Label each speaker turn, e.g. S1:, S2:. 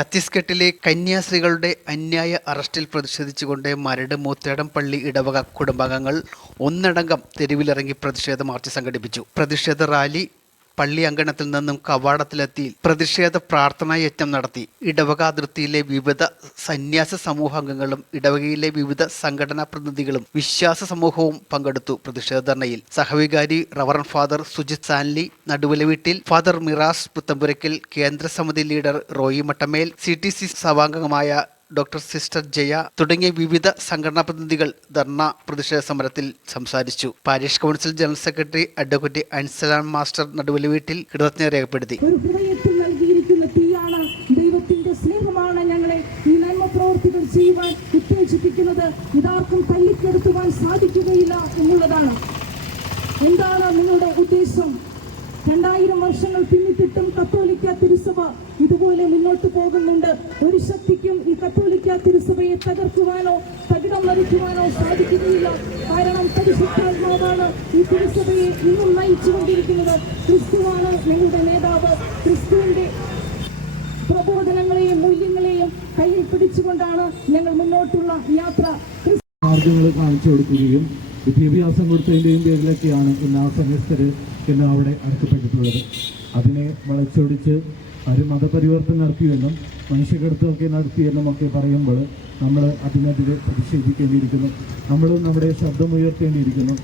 S1: ഛത്തീസ്ഗഡിലെ കന്യാസ്ത്രീകളുടെ അന്യായ അറസ്റ്റിൽ പ്രതിഷേധിച്ചുകൊണ്ട് മരട് മൂത്തേടം പള്ളി ഇടവക കുടുംബാംഗങ്ങൾ ഒന്നടങ്കം തെരുവിലിറങ്ങി പ്രതിഷേധ മാർച്ച് സംഘടിപ്പിച്ചു. പ്രതിഷേധ റാലി പള്ളി അങ്കണത്തിൽ നിന്നും കവാടത്തിലെത്തി പ്രതിഷേധ പ്രാർത്ഥനാ യജ്ഞം നടത്തി. ഇടവക അതിർത്തിയിലെ വിവിധ സന്യാസ സമൂഹാംഗങ്ങളും ഇടവകയിലെ വിവിധ സംഘടനാ പ്രതിനിധികളും വിശ്വാസ സമൂഹവും പങ്കെടുത്തു പ്രതിഷേധ ധർണയിൽ. സഹവികാരി റവറൻ ഫാദർ സുജിത് സാൻലി നടുവിലെ വീട്ടിൽ ഫാദർ മിറാസ് പുത്തമ്പുരയ്ക്കൽ കേന്ദ്ര സമിതി leader Roy Mattamel C T C സഭാംഗമായ doctor sister Jaya തുടങ്ങിയ വിവിധ സംഘടനാ പ്രതിനിധികൾ ധർണ പ്രതിഷേധ സമരത്തിൽ സംസാരിച്ചു. Parish council general secretary advocate Ansalan master നടുവലി വീട്ടിൽ കൃതജ്ഞത രേഖപ്പെടുത്തി.
S2: ദൈവത്തിന്റെ ഞങ്ങളെ ഈ നന്മ ഇതാർക്കും സാധിക്കുകയില്ല എന്നുള്ളതാണ്. എന്താണ് നിങ്ങളുടെ ഉദ്ദേശം? രണ്ടായിരം വർഷങ്ങൾ പിന്നിട്ടിട്ടും കത്തോലിക്ക തിരുസഭ ഇതുപോലെ മുന്നോട്ട് പോകുന്നുണ്ട്. ഒരു ശക്തിക്കും ഈ കത്തോലിക്ക തിരുസഭയെ തകർക്കുവാനോ തകിടം മറിക്കുവാനോ സാധിക്കുകയില്ല കാരണം പരിശുദ്ധാത്മാവാണ് ഈ തിരുസഭയെ ഇന്നും നയിച്ചുകൊണ്ടിരിക്കുന്നത്. ക്രിസ്തുവാണ് ഞങ്ങളുടെ നേതാവ്. ക്രിസ്തുവിന്റെ പ്രബോധനങ്ങളെയും മൂല്യങ്ങളെയും കയ്യിൽ പിടിച്ചുകൊണ്ടാണ് ഞങ്ങൾ മുന്നോട്ടുള്ള യാത്ര.
S3: മാർഗങ്ങൾ കാണിച്ചു കൊടുക്കുകയും വിദ്യാഭ്യാസം കൊടുത്തതിന്റെയും പേരിലൊക്കെയാണ് ഇന്ന് ആ സമയസ്ഥര് ഇന്ന് അവിടെ അടക്കപ്പെട്ടിട്ടുള്ളത്. അതിനെ വളച്ചൊടിച്ച് ഒരു മതപരിവർത്തനം നടത്തിയെന്നും മനുഷ്യകടത്തമൊക്കെ നടത്തിയെന്നും ഒക്കെ പറയുമ്പോൾ നമ്മൾ അതിനെതിരെ പ്രതിഷേധിക്കേണ്ടിയിരിക്കുന്നു. നമ്മൾ നമ്മുടെ ശബ്ദമുയർത്തേണ്ടിയിരിക്കുന്നു.